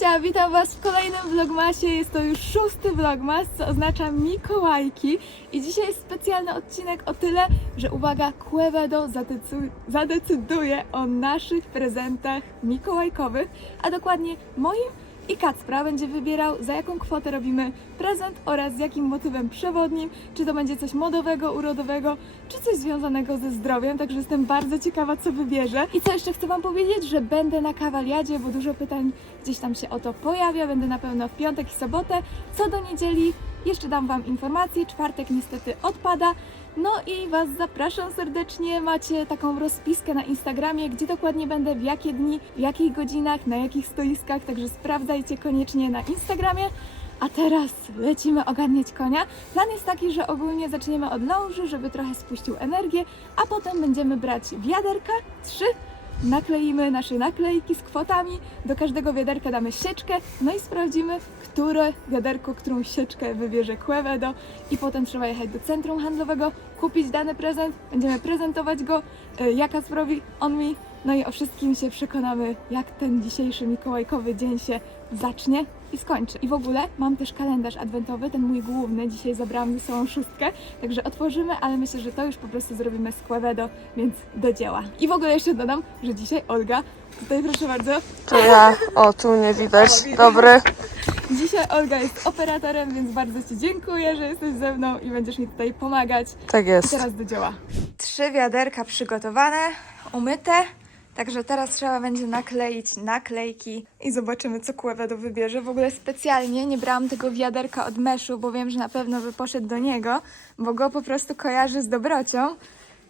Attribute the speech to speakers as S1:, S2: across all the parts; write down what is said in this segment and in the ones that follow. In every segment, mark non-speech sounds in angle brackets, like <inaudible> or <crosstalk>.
S1: Witam Was w kolejnym vlogmasie. Jest to już szósty vlogmas, co oznacza Mikołajki. I dzisiaj jest specjalny odcinek o tyle, że uwaga, Quevedo zadecy- zadecyduje o naszych prezentach mikołajkowych, a dokładnie moim i Kacpra będzie wybierał za jaką kwotę robimy prezent oraz z jakim motywem przewodnim, czy to będzie coś modowego, urodowego, czy coś związanego ze zdrowiem, także jestem bardzo ciekawa, co wybierze. I co jeszcze chcę Wam powiedzieć, że będę na kawaliadzie, bo dużo pytań gdzieś tam się o to pojawia, będę na pewno w piątek i sobotę. Co do niedzieli, jeszcze dam Wam informacje, czwartek niestety odpada. No i Was zapraszam serdecznie. Macie taką rozpiskę na Instagramie, gdzie dokładnie będę, w jakie dni, w jakich godzinach, na jakich stoiskach, także sprawdzajcie koniecznie na Instagramie. A teraz lecimy ogarniać konia. Plan jest taki, że ogólnie zaczniemy od ląży, żeby trochę spuścił energię, a potem będziemy brać wiaderka, trzy, nakleimy nasze naklejki z kwotami, do każdego wiaderka damy sieczkę, no i sprawdzimy, które wiaderko, którą sieczkę wybierze Quevedo. I potem trzeba jechać do centrum handlowego, kupić dany prezent, będziemy prezentować go, e, jaka sprawi? On mi, no i o wszystkim się przekonamy, jak ten dzisiejszy mikołajkowy dzień się zacznie i skończy. I w ogóle mam też kalendarz adwentowy, ten mój główny, dzisiaj zabrałam ze sobą szóstkę, także otworzymy, ale myślę, że to już po prostu zrobimy z Quevedo, więc do dzieła. I w ogóle jeszcze dodam, że dzisiaj Olga, tutaj proszę bardzo,
S2: To ja. O, tu nie widać. Dobry.
S1: dzisiaj Olga jest operatorem, więc bardzo Ci dziękuję, że jesteś ze mną i będziesz mi tutaj pomagać.
S2: Tak
S1: I
S2: jest.
S1: teraz do dzieła. Trzy wiaderka przygotowane, umyte. Także teraz trzeba będzie nakleić naklejki i zobaczymy, co Quevedo wybierze. W ogóle specjalnie nie brałam tego wiaderka od meszu, bo wiem, że na pewno by poszedł do niego, bo go po prostu kojarzy z dobrocią.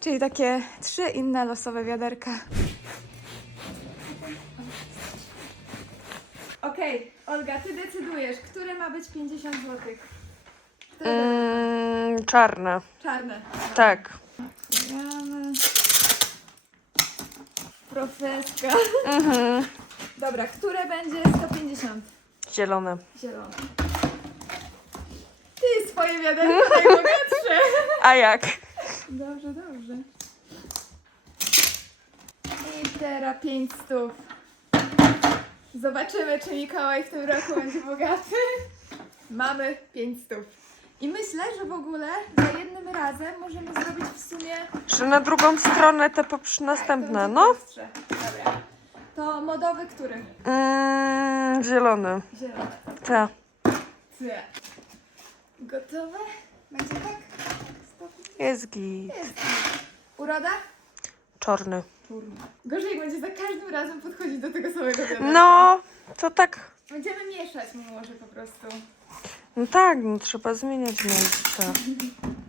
S1: Czyli takie trzy inne losowe wiaderka. Okej, Olga, ty decydujesz, które ma być 50 zł. Które
S2: Mm, czarne.
S1: Czarne.
S2: Tak.
S1: Gramy. Profeska.
S2: Mhm.
S1: Dobra, które będzie 150?
S2: Zielone.
S1: Zielone. Ty swoje wiaderko najbogatsze. <laughs>
S2: A jak?
S1: Dobrze, dobrze. I teraz 5 stów. Zobaczymy, czy Mikołaj w tym roku będzie bogaty. Mamy 5 stów. I myślę, że w ogóle za jednym razem możemy zrobić w sumie
S2: Że na drugą stronę te poprz- następne,
S1: Tak, to
S2: no.
S1: Dobra. To modowy który?
S2: Mm, zielony.
S1: Zielony.
S2: Tak.
S1: Ty. Gotowe? Będzie tak?
S2: Jest git.
S1: Jest. Uroda?
S2: Czarny.
S1: Gorzej będzie za każdym razem podchodzić do tego samego wiaderka.
S2: No, to tak.
S1: Będziemy mieszać może po prostu.
S2: No tak, no trzeba zmieniać miejsce.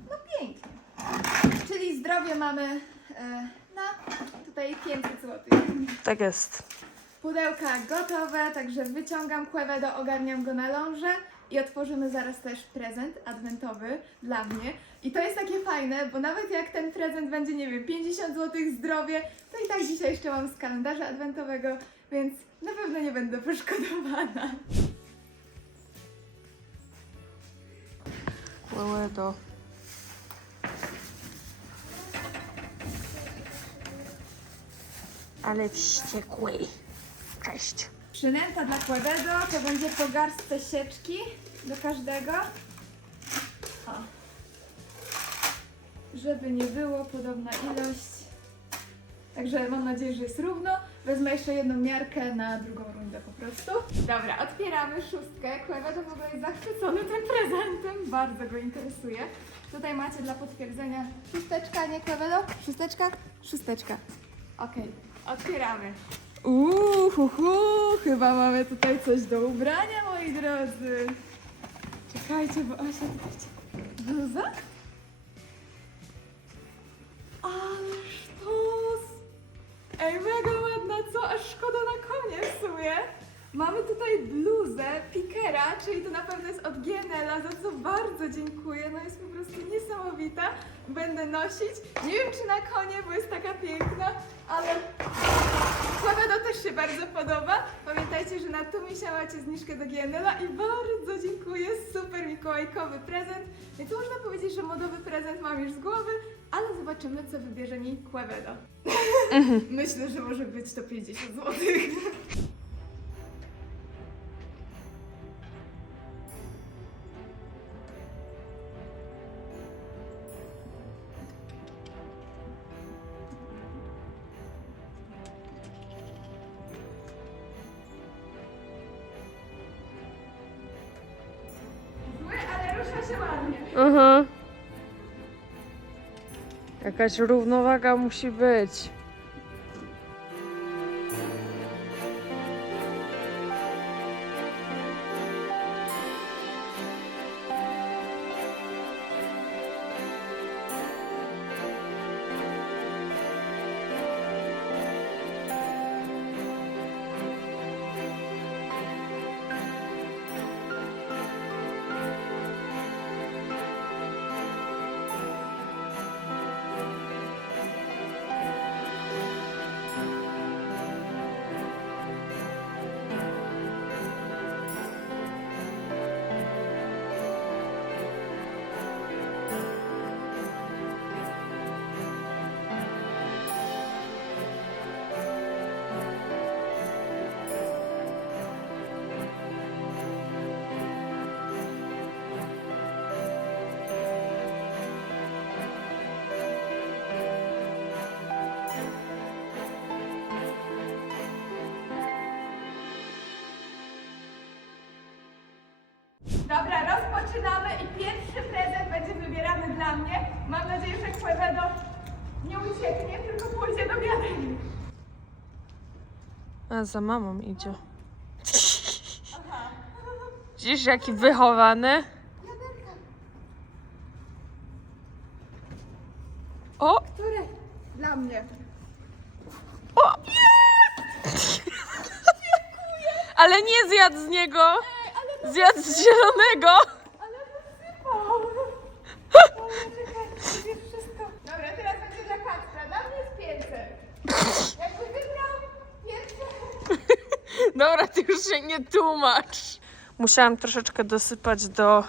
S1: No pięknie. Czyli zdrowie mamy e, na tutaj 500 zł.
S2: Tak jest.
S1: Pudełka gotowe, także wyciągam Quevedo, ogarniam go na lążę i otworzymy zaraz też prezent adwentowy dla mnie. I to jest takie fajne, bo nawet jak ten prezent będzie, nie wiem, 50 zł zdrowie, to i tak dzisiaj jeszcze mam z kalendarza adwentowego, więc na pewno nie będę poszkodowana.
S2: Łełedo. Ale wściekły. Cześć.
S1: Przynęta dla Quevedo to będzie po garstce sieczki do każdego. O. Żeby nie było podobna ilość. Także mam nadzieję, że jest równo. Wezmę jeszcze jedną miarkę na drugą rundę po prostu. Dobra, otwieramy szóstkę. Quevedo w ogóle jest zachwycony tym prezentem. Bardzo go interesuje. Tutaj macie dla potwierdzenia szósteczka, nie Quevedo? Szósteczka? Szósteczka. Okej, otwieramy. Uuu, hu, hu, chyba mamy tutaj coś do ubrania, moi drodzy. Czekajcie, bo Asia chce... Bluza? Ale sztos! Ej, mega ładna, co? Aż szkoda na konie w sumie. Mamy tutaj bluzę Pikera, czyli to na pewno jest od GNL-a, za co bardzo dziękuję. No jest po prostu niesamowita. Będę nosić. Nie wiem czy na konie, bo jest taka piękna, ale Sławeno też się bardzo podoba. Pamiętajcie, że na Tumisia macie zniżkę do GNL-a i bardzo dziękuję. Super mikołajkowy prezent. Więc można powiedzieć, że modowy prezent mam już z głowy, ale zobaczymy, co wybierze mi Quevedo. Mhm. Myślę, że może być to 50 zł. Zły, ale rusza się ładnie. Mhm. Jakaś równowaga musi
S2: być. Za mamą idzie. Widzisz, jaki wychowany? O!
S1: Które? Dla mnie.
S2: o! <laughs> Ale nie zjadł z niego! Zjadł z zielonego!
S1: Ale wysypał. Ale czekaj, będzie wszystko. Dobra, teraz będzie dla Kacpra. Dla mnie jest 500. Jakby wybrał 500.
S2: Dobra, ty już się nie tłumacz. Musiałam troszeczkę dosypać do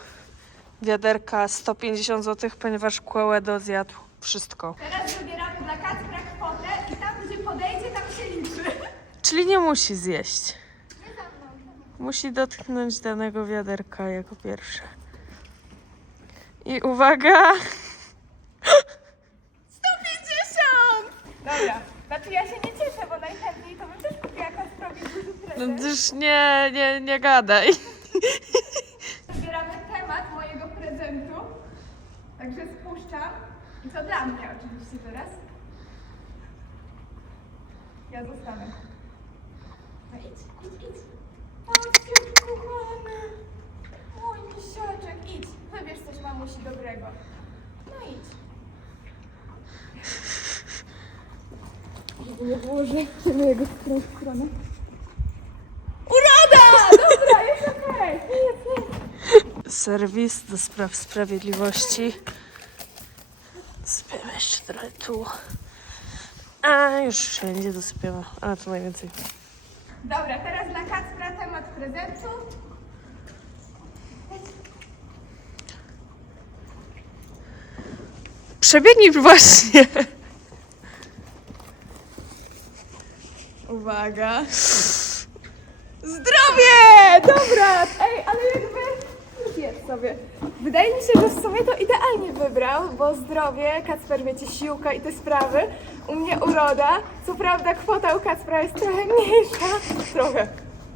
S2: wiaderka 150 zł, ponieważ Kłełedo zjadł wszystko.
S1: Teraz wybieramy dla Kacpra kwotę i tam, gdzie podejdzie, tam się liczy.
S2: Czyli nie musi zjeść. Musi dotknąć danego wiaderka jako pierwsze. I uwaga!
S1: 150! Dobra, znaczy ja się nie cieszę, bo najchętniej to bym też
S2: No już nie, nie, nie gadaj.
S1: Wybieramy temat mojego prezentu. Także spuszczam. I to dla mnie oczywiście teraz. Ja zostanę. No idź, idź, idź. Patrzcie, kochany. Mój misiaczek, idź. Wybierz coś mamusi dobrego. No idź. Żeby nie było, że mojego stronę. Uroda! Dobra, jest okej. Jest, jest.
S2: Serwis do spraw sprawiedliwości. Sypiemy jeszcze trochę tu. A już wszędzie dosypiamy, ale to najwięcej.
S1: Dobra, teraz dla Kacpra temat prezentu.
S2: Przebiegnij właśnie.
S1: Uwaga. Zdrowie! Dobra! Ej, ale jakby... Sobie. Wydaje mi się, że w sumie to idealnie wybrał, bo zdrowie, Kacper wiecie, siłka i te sprawy. U mnie uroda. Co prawda kwota u Kacpra jest trochę mniejsza. Trochę.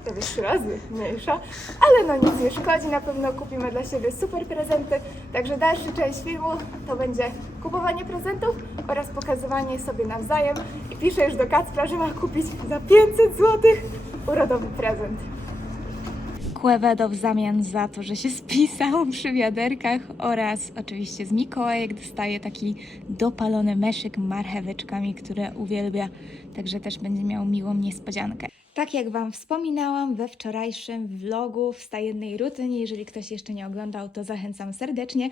S1: Prawie trzy razy mniejsza. Ale no nic nie szkodzi, na pewno kupimy dla siebie super prezenty. Także dalszy część filmu to będzie kupowanie prezentów oraz pokazywanie sobie nawzajem. I piszę już do Kacpra, że ma kupić za 500 zł urodowy prezent. Quevedo w zamian za to, że się spisał przy wiaderkach oraz oczywiście z Mikołajek dostaje taki dopalony meszyk marcheweczkami, które uwielbia, także też będzie miał miłą niespodziankę. Tak jak Wam wspominałam we wczorajszym vlogu w stajennej rutynie, jeżeli ktoś jeszcze nie oglądał, to zachęcam serdecznie.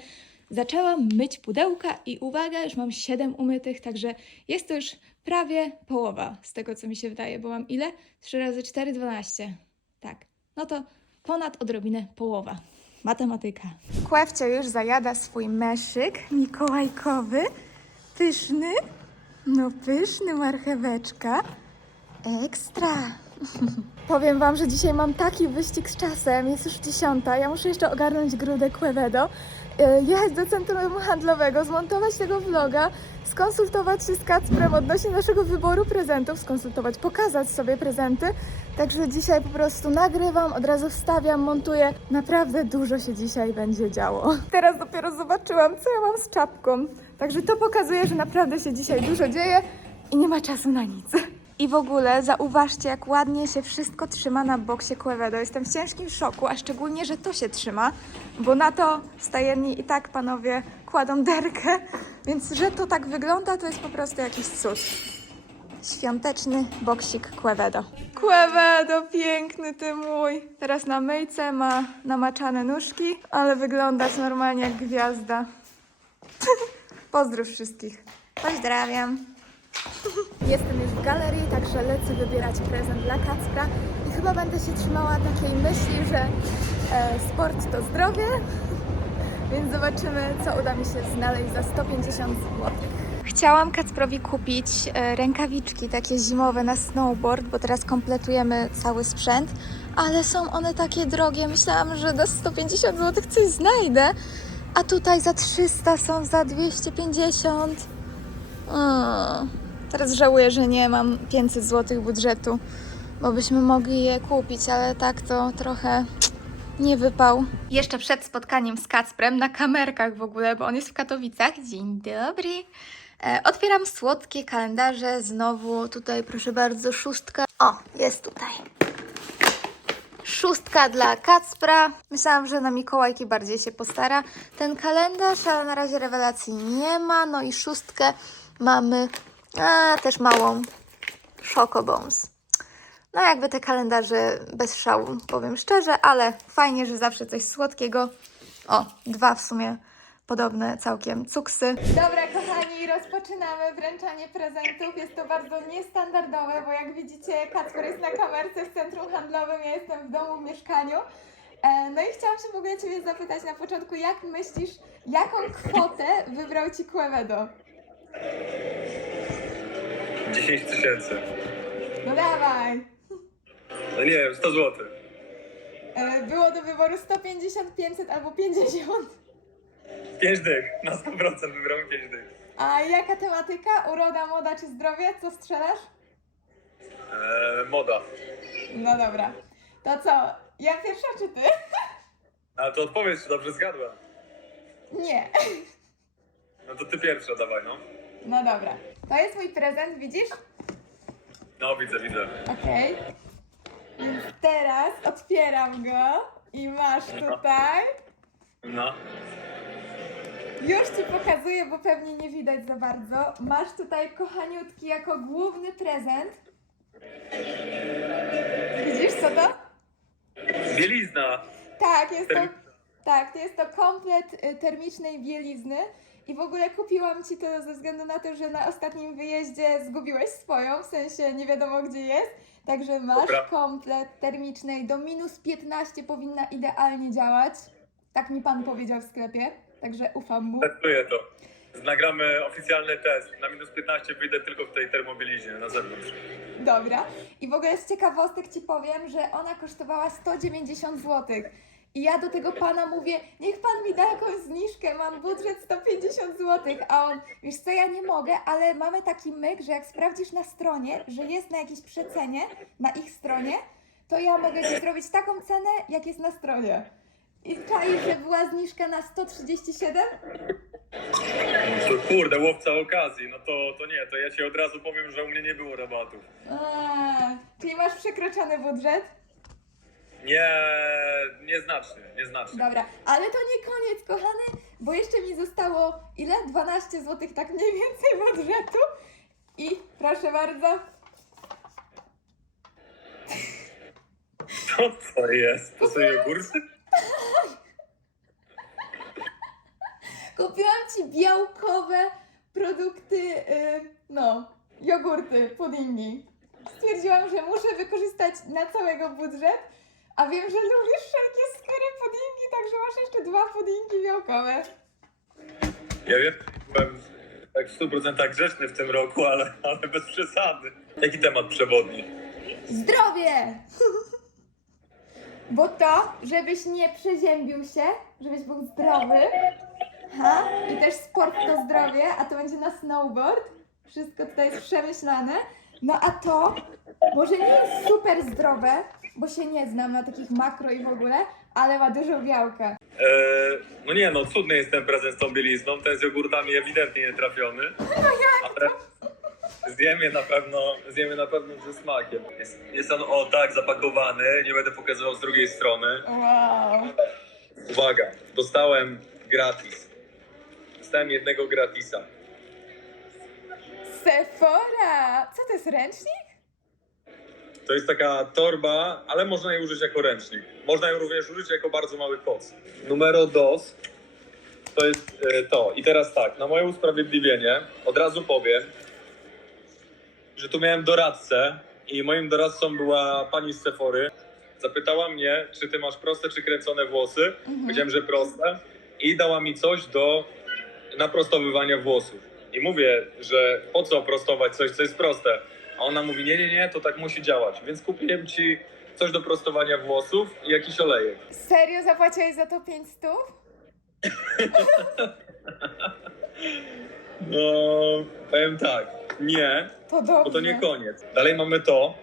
S1: Zaczęłam myć pudełka i uwaga, już mam 7 umytych, także jest to już prawie połowa z tego, co mi się wydaje, bo mam ile? 3 razy 4, 12. Tak, no to ponad odrobinę połowa. Matematyka. Kłewcio już zajada swój meszyk mikołajkowy. Pyszny. No pyszny marcheweczka. Ekstra. <laughs> Powiem Wam, że dzisiaj mam taki wyścig z czasem. Jest już dziesiąta. Ja muszę jeszcze ogarnąć grudę Quevedo. E, jechać do centrum handlowego, zmontować tego vloga, skonsultować się z Kacprem odnośnie naszego wyboru prezentów, skonsultować, pokazać sobie prezenty. Także dzisiaj po prostu nagrywam, od razu wstawiam, montuję. Naprawdę dużo się dzisiaj będzie działo. Teraz dopiero zobaczyłam, co ja mam z czapką. Także to pokazuje, że naprawdę się dzisiaj dużo dzieje i nie ma czasu na nic. I w ogóle zauważcie, jak ładnie się wszystko trzyma na boksie Quevedo. Jestem w ciężkim szoku, a szczególnie, że to się trzyma, bo na to stajenni i tak panowie kładą derkę, więc że to tak wygląda, to jest po prostu jakiś cud. Świąteczny boksik Quevedo. Quevedo, piękny ty mój. Teraz na myjce ma namaczane nóżki, ale wyglądasz normalnie jak gwiazda. <laughs> Pozdrów wszystkich. Pozdrawiam. Jestem już w galerii, także lecę wybierać prezent dla Kacpra i chyba będę się trzymała takiej myśli, że e, sport to zdrowie, <laughs> więc zobaczymy, co uda mi się znaleźć za 150 zł. Chciałam Kacprowi kupić e, rękawiczki takie zimowe na snowboard, bo teraz kompletujemy cały sprzęt, ale są one takie drogie. Myślałam, że za 150 zł coś znajdę, a tutaj za 300 są za 250. Mm. Teraz żałuję, że nie mam 500 zł budżetu, bo byśmy mogli je kupić, ale tak to trochę nie wypał. Jeszcze przed spotkaniem z Kacprem, na kamerkach w ogóle, bo on jest w Katowicach. Dzień dobry. E, otwieram słodkie kalendarze. Znowu tutaj, proszę bardzo, szóstka. O, jest tutaj. Szóstka dla Kacpra. Myślałam, że na Mikołajki bardziej się postara ten kalendarz, ale na razie rewelacji nie ma. No i szóstkę mamy a, też małą Bombs. No jakby te kalendarze bez szału, powiem szczerze, ale fajnie, że zawsze coś słodkiego. O, dwa w sumie podobne całkiem cuksy. Dobra, kochani, rozpoczynamy wręczanie prezentów. Jest to bardzo niestandardowe, bo jak widzicie, Kacper jest na kamerce w centrum handlowym, ja jestem w domu, w mieszkaniu. E, No i chciałam się w ogóle Ciebie zapytać na początku, jak myślisz, jaką kwotę wybrał Ci Quevedo?
S3: 10 tysięcy.
S1: No dawaj!
S3: No nie wiem, 100 zł.
S1: E, Było do wyboru 150, 500 albo 50.
S3: 5 dych. Na 100% wybrałem 5 dych.
S1: A jaka tematyka? Uroda, moda czy zdrowie? Co strzelasz?
S3: Eee, moda.
S1: No dobra. To co? Ja pierwsza czy ty?
S3: A to odpowiedz, czy dobrze zgadłem.
S1: Nie.
S3: No to ty pierwsza dawaj, no.
S1: No dobra. To jest mój prezent, widzisz?
S3: No widzę, widzę.
S1: Okej. Więc teraz otwieram go i masz tutaj.
S3: No.
S1: Już ci pokazuję, bo pewnie nie widać za bardzo. Masz tutaj kochaniutki jako główny prezent. Widzisz co to?
S3: Bielizna.
S1: Tak, jest to, tak, to jest to komplet y, termicznej bielizny. I w ogóle kupiłam ci to ze względu na to, że na ostatnim wyjeździe zgubiłeś swoją, w sensie nie wiadomo gdzie jest. Także masz
S3: Dobra.
S1: komplet termicznej do minus 15 powinna idealnie działać. Tak mi pan powiedział w sklepie, także ufam mu.
S3: Testuję to. Nagramy oficjalny test. Na minus 15 wyjdę tylko w tej termobieliźnie na zewnątrz.
S1: Dobra. I w ogóle z ciekawostek ci powiem, że ona kosztowała 190 zł. I ja do tego pana mówię, niech pan mi da jakąś zniżkę, mam budżet 150 zł. A on, wiesz co, ja nie mogę, ale mamy taki myk, że jak sprawdzisz na stronie, że jest na jakiejś przecenie, na ich stronie, to ja mogę ci zrobić taką cenę, jak jest na stronie. I czaisz, że była zniżka na 137?
S3: To kurde, łowca okazji. No to, to nie, to ja ci od razu powiem, że u mnie nie było rabatów.
S1: A, czyli masz przekroczony budżet?
S3: Nie, nieznacznie, nieznacznie.
S1: Dobra, ale to nie koniec, kochany, bo jeszcze mi zostało ile? 12 zł, tak mniej więcej budżetu. I proszę bardzo,
S3: Co to jest? To są jogurty? <laughs>
S1: kupiłam ci białkowe produkty, yy, no, jogurty, puddingi. Stwierdziłam, że muszę wykorzystać na całego budżet, a wiem, że lubisz wszelkie skóry puddingi, także masz jeszcze dwa puddingi białkowe.
S3: Ja wiem, byłem tak w 100% grzeczny w tym roku, ale, ale bez przesady. Jaki temat przewodni?
S1: Zdrowie! <laughs> Bo to, żebyś nie przeziębił się, żebyś był zdrowy. Ha? I też sport to zdrowie, a to będzie na snowboard. Wszystko tutaj jest przemyślane. No a to może nie jest super zdrowe, bo się nie znam na takich makro i w ogóle, ale ma dużo białka.
S3: E, no nie no, cudny jest ten prezent z tą bielizną, ten z jogurtami ewidentnie nie trafiony. Ale zjem je na pewno, zjem je na pewno ze smakiem. Jest, jest on o tak zapakowany, nie będę pokazywał z drugiej strony.
S1: Wow.
S3: Uwaga, dostałem gratis. Dostałem jednego gratisa.
S1: Sephora! Co to jest ręcznik?
S3: To jest taka torba, ale można jej użyć jako ręcznik. Można ją również użyć jako bardzo mały koc. Numero dos to jest e, to. I teraz tak, na moje usprawiedliwienie od razu powiem, że tu miałem doradcę i moim doradcą była pani z Sephory. Zapytała mnie, czy ty masz proste czy kręcone włosy. Powiedziałem, że proste i dała mi coś do naprostowywania włosów. I mówię, że po co prostować coś, co jest proste. A ona mówi, nie, nie, nie, to tak musi działać. Więc kupiłem ci coś do prostowania włosów i jakiś olejek.
S1: Serio zapłaciłeś za to 5 stów? <laughs>
S3: No, powiem tak, nie,
S1: To dobrze.
S3: bo to nie koniec. Dalej mamy to.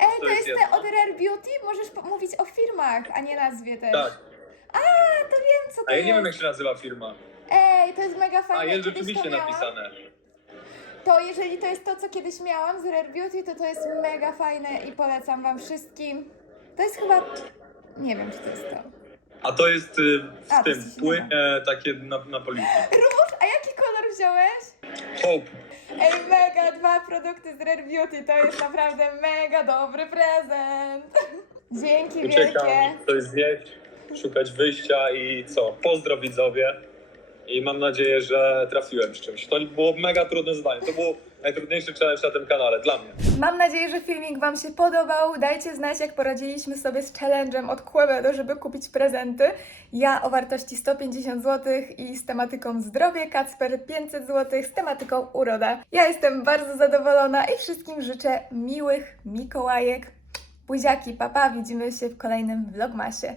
S1: Ej,
S3: to jest
S1: te od Rare Beauty? Możesz po- mówić o firmach, a nie nazwie też.
S3: Tak,
S1: A, to wiem co to
S3: a ja
S1: jest.
S3: nie wiem jak się nazywa firma.
S1: Ej, to jest mega fajne.
S3: A jest
S1: Kiedyś
S3: rzeczywiście
S1: miałam.
S3: napisane.
S1: To jeżeli to jest to, co kiedyś miałam z Rare Beauty, to to jest mega fajne i polecam wam wszystkim. To jest chyba... Nie wiem, czy to jest to.
S3: A to jest y, w
S1: A,
S3: tym, płynie takie na, na policji.
S1: Róż, a jaki kolor wziąłeś?
S3: Hope.
S1: Ej, mega, dwa produkty z Rare Beauty, to jest naprawdę mega dobry prezent. Dzięki
S3: Uciekam,
S1: wielkie.
S3: coś zjeść, szukać wyjścia i co? Pozdro widzowie. I mam nadzieję, że trafiłem z czymś. To było mega trudne zadanie. To był najtrudniejszy challenge na tym kanale dla mnie.
S1: Mam nadzieję, że filmik Wam się podobał. Dajcie znać, jak poradziliśmy sobie z challenge'em od Quevedo, żeby kupić prezenty. Ja o wartości 150 zł i z tematyką zdrowie, Kacper 500 zł z tematyką uroda. Ja jestem bardzo zadowolona i wszystkim życzę miłych Mikołajek. Buziaki, papa, widzimy się w kolejnym vlogmasie.